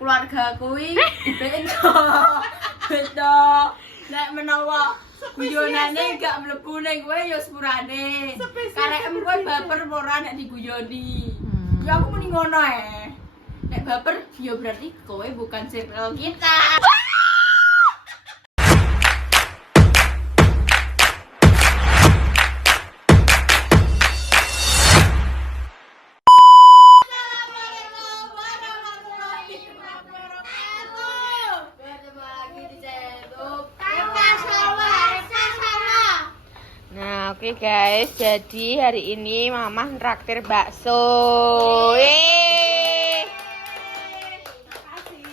keluarga kuwi beda. Beda. Nek menawa guyonane gak mlebu ning kowe ya sepurane. Karekem kowe baper ora nek diguyoni. Ya aku muni ngono Nek baper ya berarti kowe bukan circle kita. Oke guys, jadi hari ini Mama traktir bakso.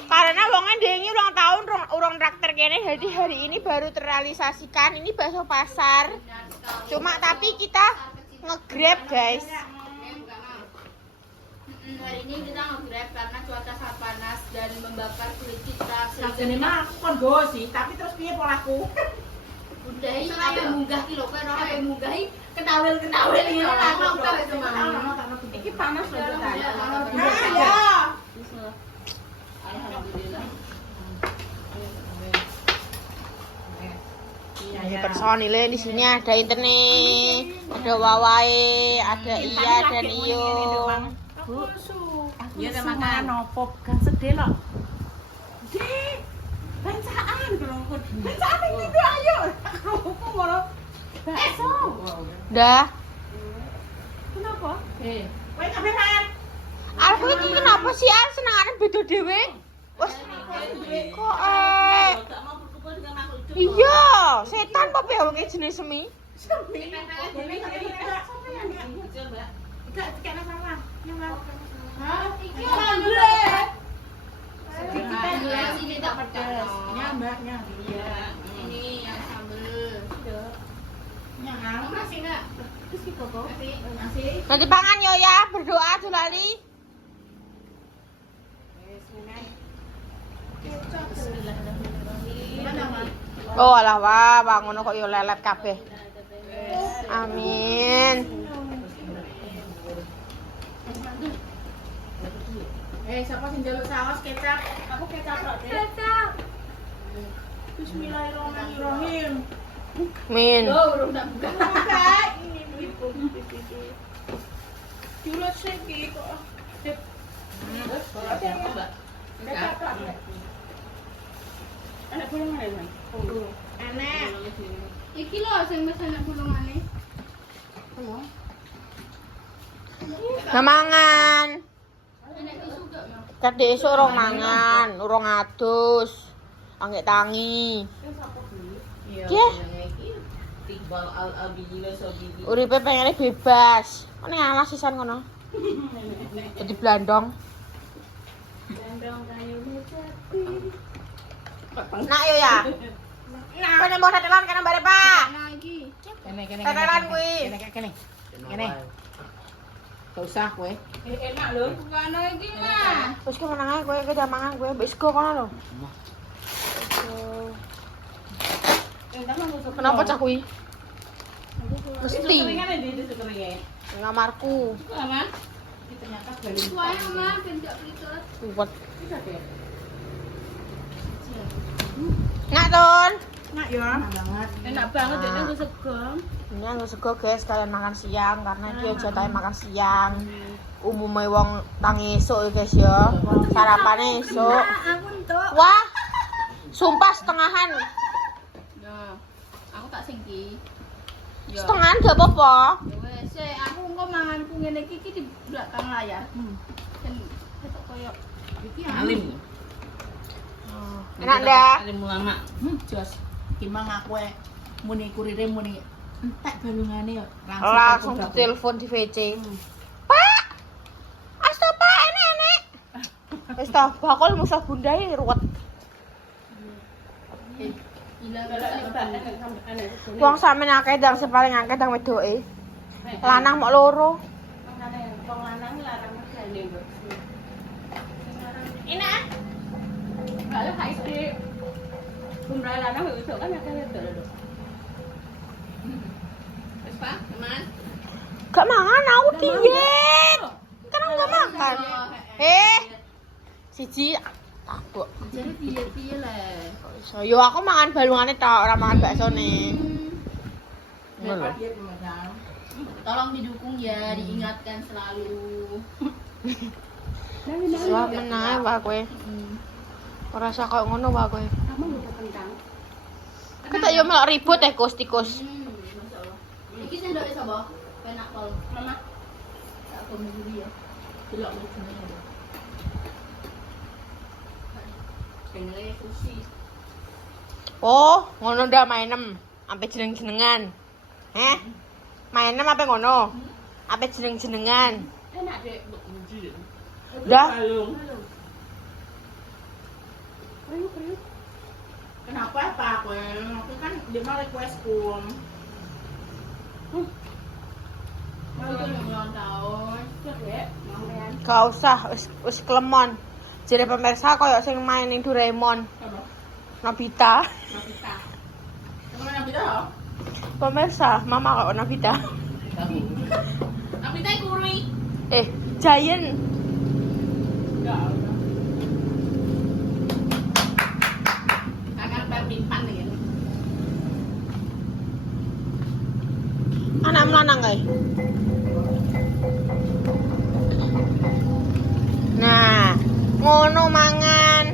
Karena wongnya dengi ulang tahun urung traktir kene, jadi hari ini baru terrealisasikan. Ini bakso pasar. Cuma tapi kita nge-grab guys. Hari ini kita nge-grab karena cuaca sangat panas dan membakar kulit kita. Sakjane mah aku kon go sih, tapi terus piye polaku? Udah iki ape munggah ki lho, kowe ora ape munggahi kenawil-kenawil iki ora ngono Iki panas lho tadi. Alhamdulillah. Ini personilnya di sini ada internet, ada Wawae, ada Iya dan Iyo. Bu, iya ta makan opo kan sedih lho. Dek, bancaan kelongkut. Bancaan iki ayo. Aku ngono. Bakso. Dah. Kenapa? Kowe kabaran? Aku iki kenapa sih senengane beda dhewe? Wes kok iya, setan apa ya wong jenis semi? Iki alhamdulillah. Sini tak pedas. Mbaknya. Iya, ini yang sambel. Masih enggak? Masih. Nanti pangan yo ya, berdoa aja lali. Oh alah wah, ngono kok yo lelet kabeh. Amin. Siapa sing njaluk saus kecap? Aku kecap kok, Dek. Kecap. Bismillahirrahmanirrahim. Min. Urung tak buka. Ini Julot seki kok. Anak bulung mana ini? Anak. Iki lho sing mesen bulungane. Mangan. Enek tisu gak ya? Kadhe esuk urung mangan, urung adus. Angek tangi. Iya. Timbal al-abiyina sobidi. Uripe pengene bebas. Kok ning alas sisan ngono. Jadi blandong. Dandong kayu jati. Nak yo ya. Nah, kene mau tetelan kene bare, Pak. Nah iki. Kene. Tetelan kuwi. Kene. Gak usah kowe. Enak lho. Bukane iki mah. Wis ke menang ae kowe ke jam mangan kowe, wis go kono lho. Kenapa cah kuwi? Mesti ngamarku. Lama. Ternyata balik. Suaya mah ben gak plitot. Kuat. Nak, Ton. Enak ya. Enak banget. Enak banget ini gue segam. Ini anu sego guys, kalian makan siang karena dia jatahnya makan siang. Umumnya wong tangi esuk ya guys ya. Sarapane esuk. Aku entuk. Wah. Sumpah setengahan. Nah, aku tak singki. Ya. Setengahan gak apa-apa. Ya wes, aku engko manganku ngene iki di belakang layar. Dan ketok koyo iki Alim. Enak dah. Alim ulama. Jos. Kimang aku muni kurire muni entek balungane Langsung ditelepon di VC. Pak. Asta Pak, enek. Wis ta, bakul musa bundai ruwet. Wong sampeyan akeh dang paling akeh dang wedoke. Lanang mok loro. Wong lanang larang megane, Mbak. enak. Kalau HD umrah lanang itu kan akeh wedok. Wes, Pak, teman. Gak mangan aku diet. Kan aku gak makan. Siji Takut. Jadi piye lah. So, yo aku mangan balungane tok, ora mangan baksone. Ngono lho. Dia pemegang. Tolong didukung ya, diingatkan selalu. Wah, menae wae kowe. Ora usah koyo ngono wae kowe. Kamu lupa kentang. Kita yo melok ribut Kus tikus. Masyaallah. Iki sendok sapa? Penak pol. Mama, Tak komedi ya. delok meneh. Pengen sushi. Oh, ngono ndak mainem. Ampe jeneng-jenengan. Heh? Mainem apa ngono? Ampe jeneng-jenengan. Enak deh, mbok muji. Dah. Balung. Kriuk. Kenapa apa kowe? Aku kan dia mau requestku. Mau itu ulang tahun. Cek, mau kan? Gak usah, wis kelemon. Jadi pemirsa koyo sing main ning Doraemon, Apa? Nobita. Nabita. Kamu Nabita loh? Pemirsa, mama kok Nobita. Nabita kuri. Giant. Enggak. Kakak badminton ya. Anak melanang kae. Nah, ngono mangan.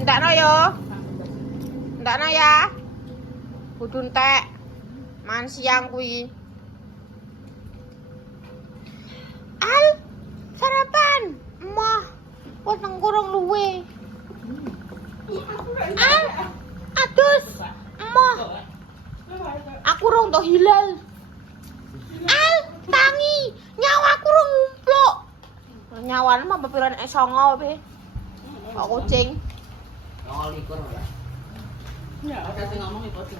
Ndakno yo. Ndakno ya. Kudu entek. Mangan siang kuwi. Al, sarapan. Emah, wis nang kurung luwe. Al, adus. Emah, aku rong to hilal. Al, tangi. Nyawa aku rong ngumpluk. Nyawane mah pepiran songo be. Kok kucing. Ya, udah sing ngomong itu sih.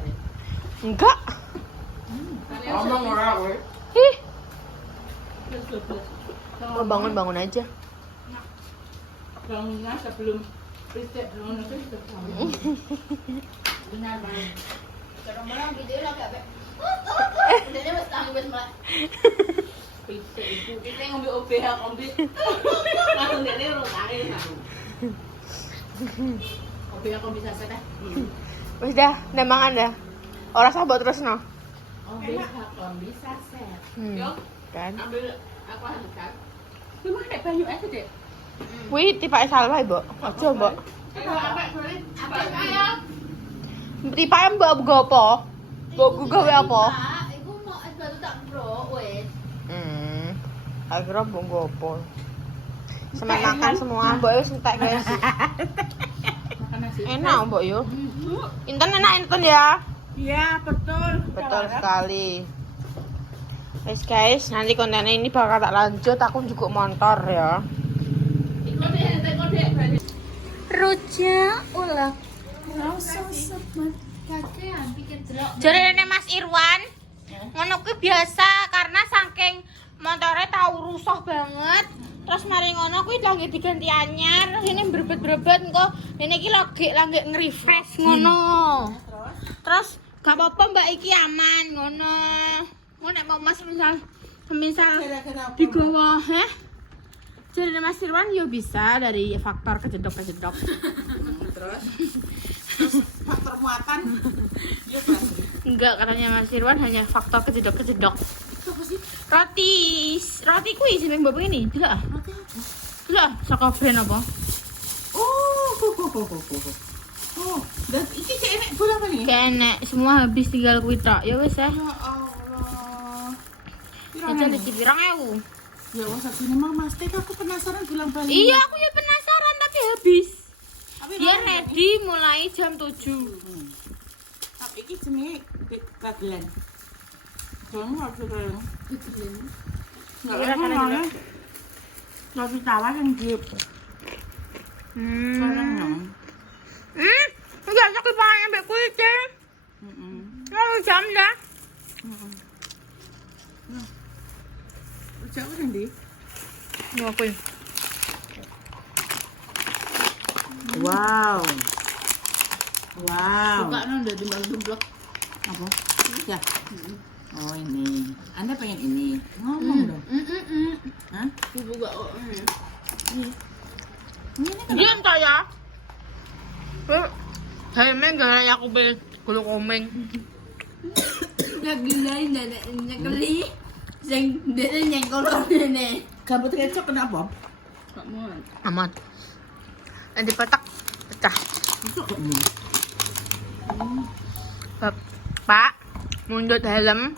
Enggak. Ngomong ora kowe. Ih, Plus. mau bangun-bangun aja. Bangunnya sebelum riset ngono itu sudah. Benar banget. Kalau malam video lah gak be. Udah wis tangi wis mulai. Riset itu. Kita ngombe OBH kombi. Langsung dene ro tangi satu. OBH kombi saset dah. Wis dah, ndak mangan dah. Ora sabot terus no. OBH kombi saset. Yo, Kan. ambil aku halusan. Cuma nek banyu aja, Dek. Wih, tipake salwa, Mbok. Aja, Mbok. Ayo apa boleh? Apa ayo? Tipake Mbok nggo apa? Mbok gawe apa? Iku mau es batu tak bro, wes. Akhirnya Mbok nggo apa? Semen makan semua, Mbok wis entek, guys. Makan nasi. Enak, Mbok yo. Inten enak inten ya. Iya, betul. Betul sekali. Wes guys, nanti kontennya ini bakal tak lanjut. Aku juga motor ya. Rujak ulek. Kakean pikir delok. Jarene Mas Irwan, ngono kuwi biasa karena saking motornya tahu rusuh banget. Terus mari ngono kuwi lagi diganti anyar, ini berbet-berbet engko ini iki lagi nge-refresh ngono. Terus gak apa-apa Mbak iki aman ngono. Ngono nek mau Mas misal digawa, Jarene Mas Irwan yo bisa dari faktor kejedok-kejedok. Terus faktor muatan. Iya, Pak. Enggak, katanya Mas Irwan hanya faktor kejedok-kejedok. Apa sih? Roti kuwi jeneng bapak ini. Delok ah. Delok saka brand apa? Oh, dan iki cek enek bola kali ya? Kenek, semua habis tinggal kuwi tok. Ya wis ya. Ya Allah. Jajan iki 2.000. Ya wes asline mah Mas Tek aku penasaran bulan balik. Iya, aku ya penasaran tapi habis. Tapi Dia ora- ready mulai jam 7. Tapi iki jenenge dagelan. Kamu harus dagelan. Enggak Iya, ada kan kan. Roti tawar yang di sana. Enggak sak pangan mbek kuwi, Ceng. Lalu jam dah. Rujak apa ndi? Mau kuwi. Wow. Buka nang udah dimbang-jumblok. Apa? Ya. Oh ini. Anda pengen ini? Ngomong dong. Hah? Ibu gak Ini. Diam tak ya? Hei meng gak aku beli kulo komeng. Nagilay na nakali. Sing dene nyengkol ngene. Gambut kecap kenapa? Kok mau? Amat. Nanti petak pecah. Itu kok mau? Pak, mundut helm.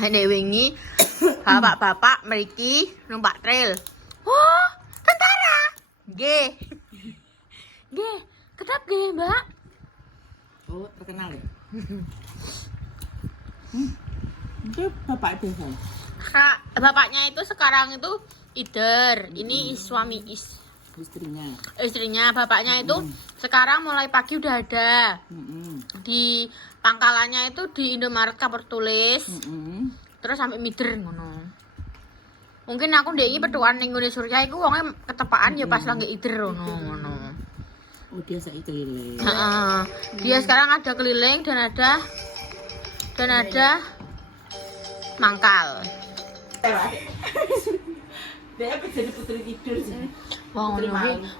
Hene wingi bapak-bapak mriki numpak trail. Oh, tentara. Nggih. Nggih, ketap nggih, Mbak. Oh, terkenal ya? Itu bapak desa. Nah, bapaknya itu sekarang itu ider. Ini suami istrinya. Bapaknya itu sekarang mulai pagi udah ada. Di pangkalannya itu di Indomaret Kabar Tulis. Terus sampai mider ngono. Mungkin aku ndek iki petukan ning ngene Surya iku wonge ketepaan ya pas lagi ider ngono. Oh, dia saya keliling. Heeh. Dia sekarang ada keliling dan ada mangkal. Dia apa jadi putri tidur sih? Wah,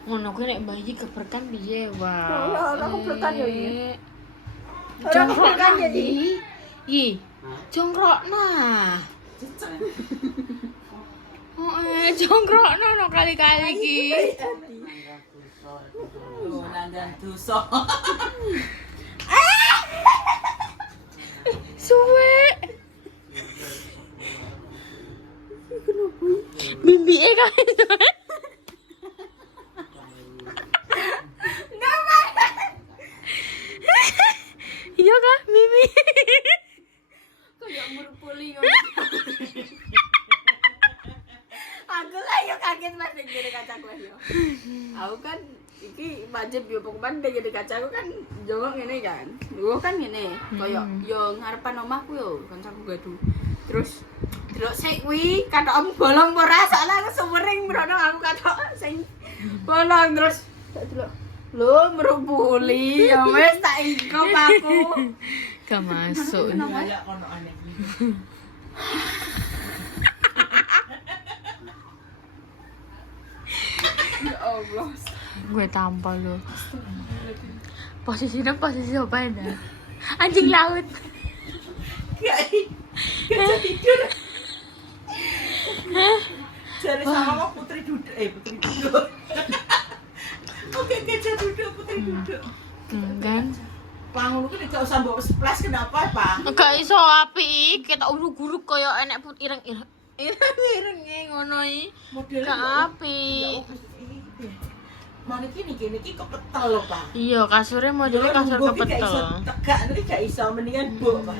ngono kuwi nek bayi keberkan piye, Wah. Ya, ora keberkan ya iki. Jongkrokna iki. Ih, jongkrokna. Oh, jongkrokna no kali-kali iki. Oh, nandang dosa. Suwe. Mimpi kan itu. Iya kah, Mimi? Kayak murpuli ngono. Aku lah yo kaget Mas ning ngene kacaku yo. Aku kan iki wajib yo pokoknya ning ngene kacaku kan jongok ngene kan. Lho kan ngene, koyo yo ngarepan omahku yo kancaku gaduh. Terus delok sik kuwi kathok bolong ora soalnya aku sumering mrono aku kathok sing bolong terus tak delok. Lho merupuli ya wis tak ingkop aku. Gak masuk. Kayak kono aneh. Ya Allah. Gue tampal lo. Posisinya posisi apa ya? Anjing laut. Kayak tidur. Jadi sama putri duduk. Putri duduk. Oke, gajah duduk, putri duduk. Kan? Pangun ku tidak usah mbok splash kenapa, Pak? Gak iso apik, kita uruk-uruk kaya enek put ireng-ireng. Ireng-irenge ngono iki. Modelnya Gak ya apik. Mana kini kepetel loh, Pak. Iya, kasurnya modelnya kasur kepetel. Tegak nanti gak iso mendingan mbok, Pak.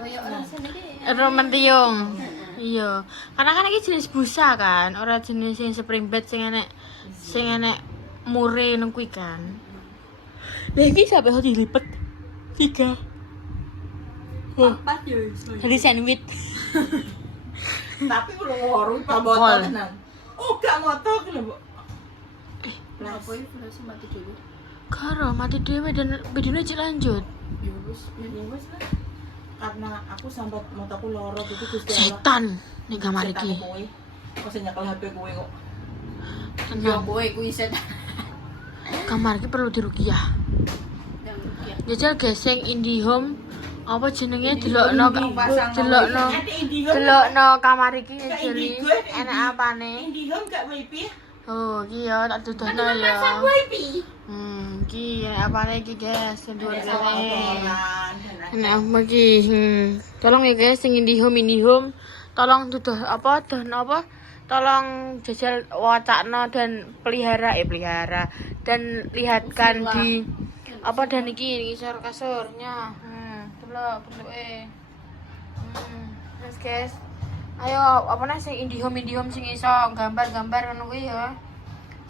Kayak orang sini iki. Romentiung. Iya, karena kan iki jenis busa kan, ora jenis sing spring bed sing enek mure nang kuwi kan. Lah iki sampe harus dilipet 3. Papat yo iso. Jadi sandwich. Tapi kalau warung Pak botol tenan. Oh, gak motor lho, Mbok. Apa iki terus mati dulu. Karo mati dhewe dan videonya cek lanjut. Ya wis lah. Karena aku sambat motoku loro itu Gusti Allah. Setan ning kamar iki. Kok sing nyekel HP kowe kok. Ya Tenang. kowe kuwi setan. Kamar iki perlu diruqyah. Jajal geseng IndiHome apa jenenge delokno kamar iki jadi enak apane. IndiHome gak wifi. Oh, iki ya tak dudono ya. Pasang wifi. Iki enak apane iki, guys, sing dhuwur kene. Nah, Enak apa iki? Tolong ya guys sing IndiHome tolong duduh apa tolong jajal wacana dan pelihara dan lihatkan di apa dan iki kasurnya. Delok bentuke. Terus guys. Ayo apa nih sing IndiHome sing iso gambar-gambar ngono kuwi ya.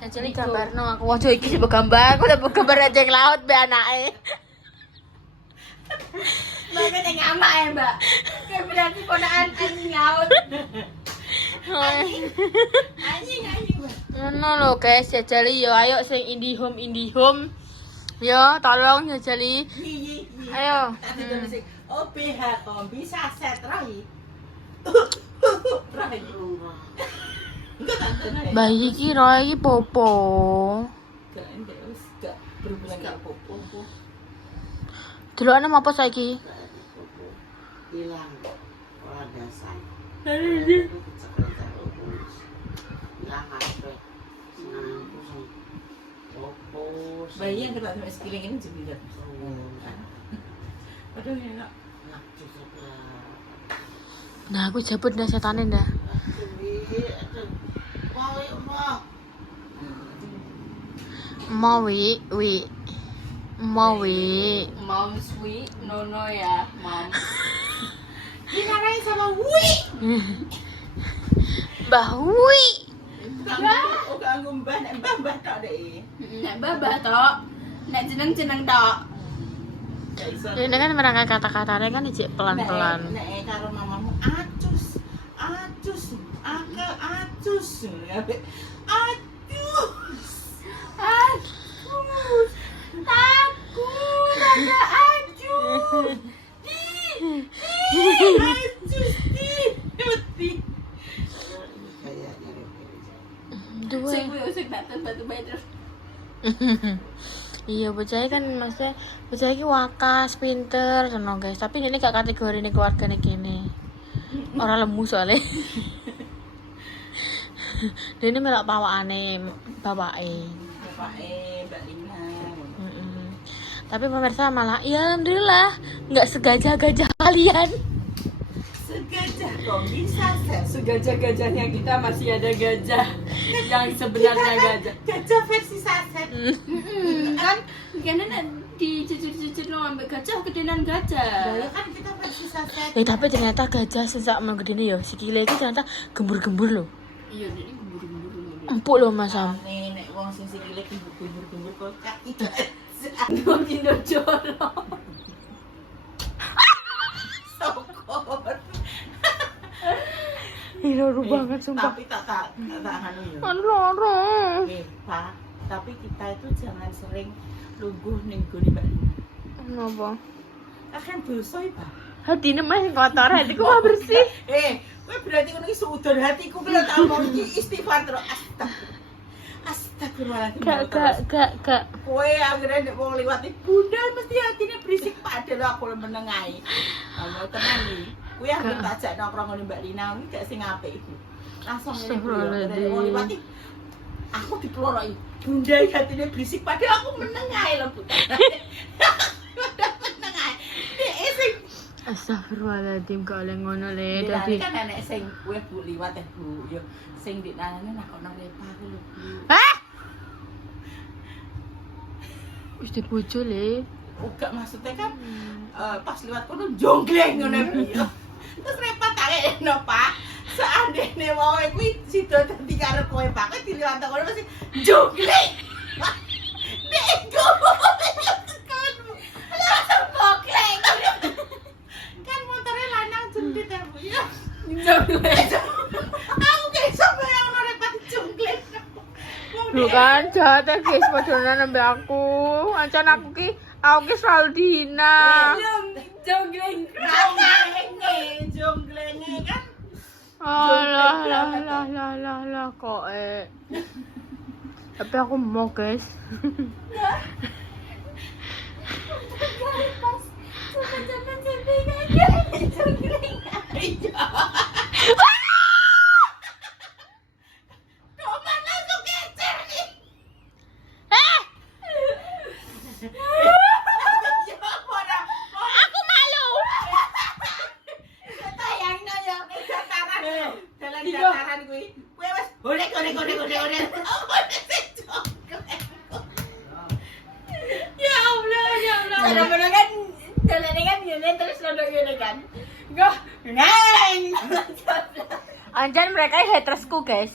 Jajal gambarno aku waduh iki sing gambar, aku udah gambar anjing laut be anake. Mbak nek ngamak ya, Mbak. Kayak berarti ponakan anjing laut. Anjing, Mbak. Ngono lho guys, jajali yo ayo sing IndiHome. Yo tolong jajali. Ayo. Oh, PH kombi saset rai. Rai. Enggak tante. Bayi iki roe iki popo. Gak entek wis gak berhubungan gak popo. Delokane apa saiki? Hilang orang dasar. Dari ini. Hilang HP. Senang pusing. Opo. Bayi yang kena sampai sekiling ini jembilan. Aduh ya enggak. Nah, aku jabut dah setane dah. Mau wi. Mom sweet, nono ya, mom. Dimarahin sama Wi. Mbah wi. Oh gak ngumbah nek mbah tok deh. Nek babah tok, nek jeneng tok. Gak iso. Ini kan merangkai kata-katanya kan ijek pelan-pelan. Nek karo mamamu acus. Angkel acus. Takut ada acus. Acus mati. Dua. Sing kuwi usik batu bayi terus. Iya, bocah kan maksudnya bocah iki wakas, pinter, seneng guys. Tapi ini gak kategori ini keluargane kene. Ora lemu soalnya. Dene melok pawakane bapake. Bapake Mbak Lina. Tapi pemirsa malah ya alhamdulillah nggak segajah-gajah kalian. Segajah kok bisa Sep? Segajah-gajahnya kita masih ada gajah yang sebenarnya gajah. Gajah versi saset. Kan dicucur-cucur lo ambek gajah kedenan gajah. Ya kan kita versi saset. Tapi ternyata gajah sejak mau gede ya sikile iki ternyata gembur-gembur loh. Iya, ini gembur-gembur. Empuk loh Mas Sam. Nek wong sing sikile gembur-gembur kok kaki Aduh, Indojoro. sokor. Ih, banget sumpah. Tapi tak anu ya. Loro. Pak, tapi kita itu jangan sering lungguh ning gone Mbak Lina. Kenapa? Akan dosa ya, Pak. Hatine masih kotor, hatiku mah bersih. Kowe berarti ngono iki suudon hatiku bila tak mau iki istighfar terus astagfirullahaladzim. Gak. Kowe akhirnya nek wong liwat bunda mesti hatine berisik padahal aku menengahi. Kamu tenan iki. Kowe akhir tak jak nongkrong ngene Mbak Lina iki gak sing apik iku. Langsung ngene nek wong liwat aku diploroi. Bunda iki hatine berisik padahal aku menengahi lho, Bu. Menengahi. Nek sing Astagfirullahaladzim gak oleh ngono le. dadi Dadi kan enek sing kowe Bu liwat Bu yo sing dik nanane nakokno lepa ku lho Bu. Hah? Wis dibojo le. Uga maksudnya kan pas liwat kono jonggleng ngono piye. Terus repot tak no Pak. Seandainya wae kuwi sida dadi karo kowe Pak, kowe diliwat kono mesti jonggleng. Nek go. Langsung bokleng. Kan motornya lanang jendit ya Bu ya. Aku kayak sampe ono repot jonggleng. Lu kan jahat ya guys, padonan ambek aku. Ancen aku ki selalu dihina. Jonggleng. Jongglenge kan. Lah kok Tapi aku mau guys. Aku malu. Dalan-dalan kuwi. Kowe wis golek. Ya Allah. Bener-bener kan jalannya kan gini terus lodok gini kan. Gak, neng. Anjan mereka hatersku guys.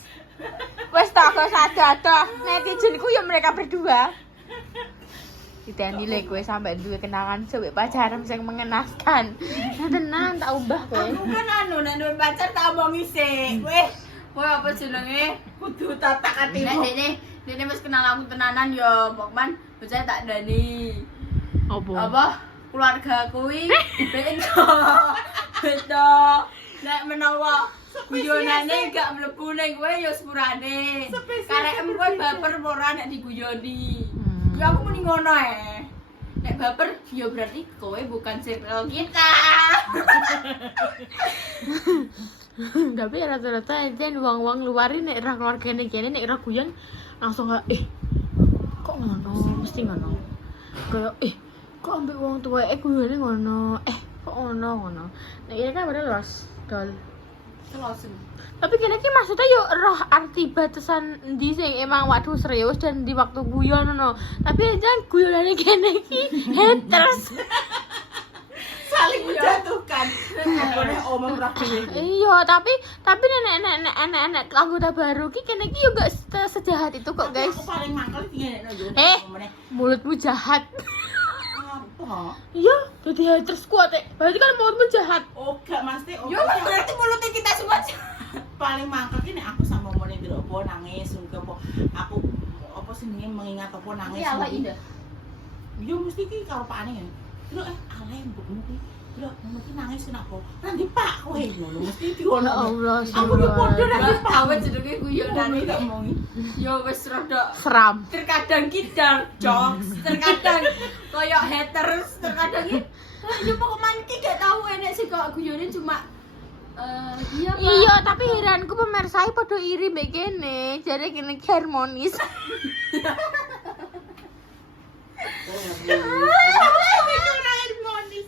Wes tak ada netizenku ya mereka berdua. Diteni lek kowe sampe duwe kenangan sampe pacaran sing mengenaskan. Nah tenang tak ubah kowe. Aku kan nek duwe pacar tak omongi sik. Kowe apa jenenge? Kudu tatak Nek atimu. dene wis kenal aku tenanan ya, pokman bocah tak dani. Apa? Keluarga kuwi beda. Nek menawa Guyonane gak mlebu ning kowe ya sepurane. Karek kowe baper ora nek diguyoni. Ya aku muni ngono ae. Nek baper ya berarti kowe bukan circle kita. Tapi rata-rata aja uang-uang luarin nek ra keluargane kene nek ra guyon langsung kayak kok ngono mesti ngono. Kayak kok ambek wong tuweke guyone ngono. Kok ngono. Nek ini kan bener los dol. Telosen. Tapi kene iki maksudnya yo roh arti batasan ndi sing emang waduh serius dan di waktu guyon ngono. Tapi aja guyonane kene iki haters. Saling menjatuhkan. Boleh omong rapi. Iya, tapi nenek anggota baru ki kene iki yo gak sejahat itu kok, guys. Aku paling mangkel dingenekno yo. Mulutmu jahat. Apa? Iya, jadi haters kuat berarti kan mulutmu jahat. Oh, gak mesti. Yo berarti mulutnya kita semua Paling mangkel ki nek aku sama ngomongin ndelok apa nangis sungkem apa aku apa senenge mengingat apa nangis. Iya lah Indah. Yo mesti ki karo pakane ngene. Lho alay mbokmu ki. Lho mesti nangis kenapa? Nanti Pak kowe ngono mesti diono. Ya Allah, Aku yo padha nanti Pak. Awet jenenge guyonane gak ngomongi. yo wis rada seram. terkadang kita jokes, terkadang koyo haters, terkadang yo pokoknya ki gak tahu enek sih kok guyone cuma iya Pak. Iya, tapi heranku pemirsa padha iri mbek kene. Jare kene ki harmonis.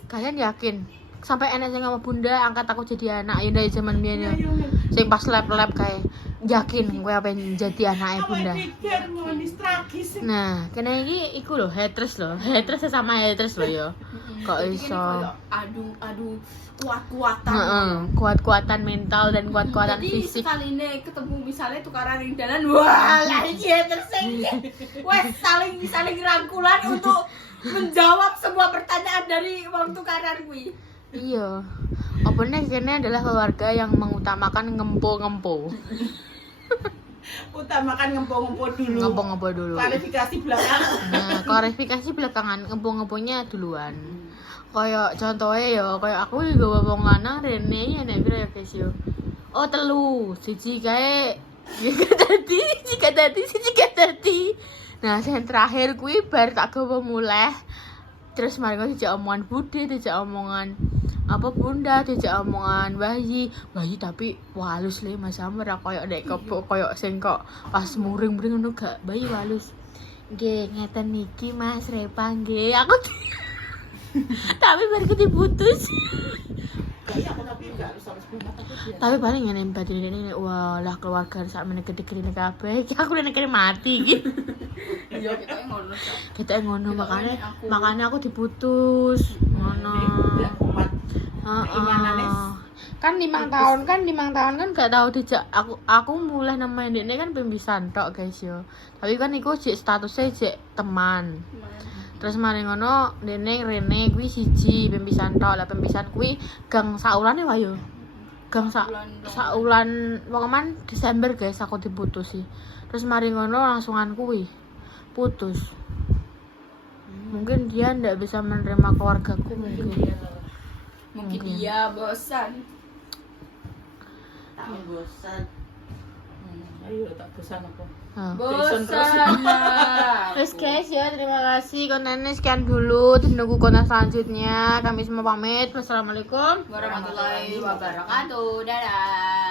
Kalian yakin? Sampai enek sing ngomong bunda angkat aku jadi anak ayo dari zaman biyen yo. Sing pas lab-lab kae. Yakin kowe apa jadi anake bunda. Harmonis tragis. Nah, kene iki iku lho haters lho. Haters sesama haters lho yo. Kok iso? Aduh kuat-kuatan. Heeh, kuat-kuatan mental dan kuat-kuatan Jadi fisik. sekali ini ketemu misalnya tukaran ring dalan, wah lah iki tersing. Wes saling rangkulan untuk menjawab semua pertanyaan dari wong tukaran kuwi. Iya. Opene kene adalah keluarga yang mengutamakan ngempo-ngempo. Utamakan ngempo-ngempo dulu. Ngempo-ngempo dulu. Klarifikasi belakangan. Nah, klarifikasi belakangan, ngempo-ngemponya duluan. Kayak contohnya ya, kayak aku juga wong lanang rene ya nek pira ya guys yo. Oh telu, siji kae siji gak dadi. Nah, sing terakhir kuwi bar tak gawa muleh. Terus mari kok dijak omongan Bude, dijak omongan apa bunda, dijak omongan bayi tapi walus le Mas Amr koyo nek koyo sing kok pas muring-muring ngono gak bayi walus. Nggih, ngeten niki Mas Repa nggih. Aku tapi baru diputus. Kayak aku tapi enggak harus sampai 10 mata biasa. Tapi paling ngene batin ini wah lah keluarga sak meneh gede-gede kabeh. Aku nek mati iki. Iya kita ngono. Kita ngono makanya aku diputus. Ngono. Kan 5 tahun kan gak tahu dijak aku mulai namanya ndekne kan pembisan tok guys yo. Tapi kan iku jek statusnya jek teman. Terus mari ngono dene rene kuwi siji pembisan tok. Lah pembisan kuwi gang saulane wae yo. Gang saulan pokoke Desember guys aku diputusi. Terus mari ngono langsungan kuwi putus. Mungkin dia ndak bisa menerima keluargaku Mungkin dia bosan. Tak bosan. Ayo tak bosan apa? Bosan. Terus guys ya, terima kasih kontennya sekian dulu. Tunggu konten selanjutnya. Kami semua pamit. Wassalamualaikum Warahmatullahi wabarakatuh. Dadah.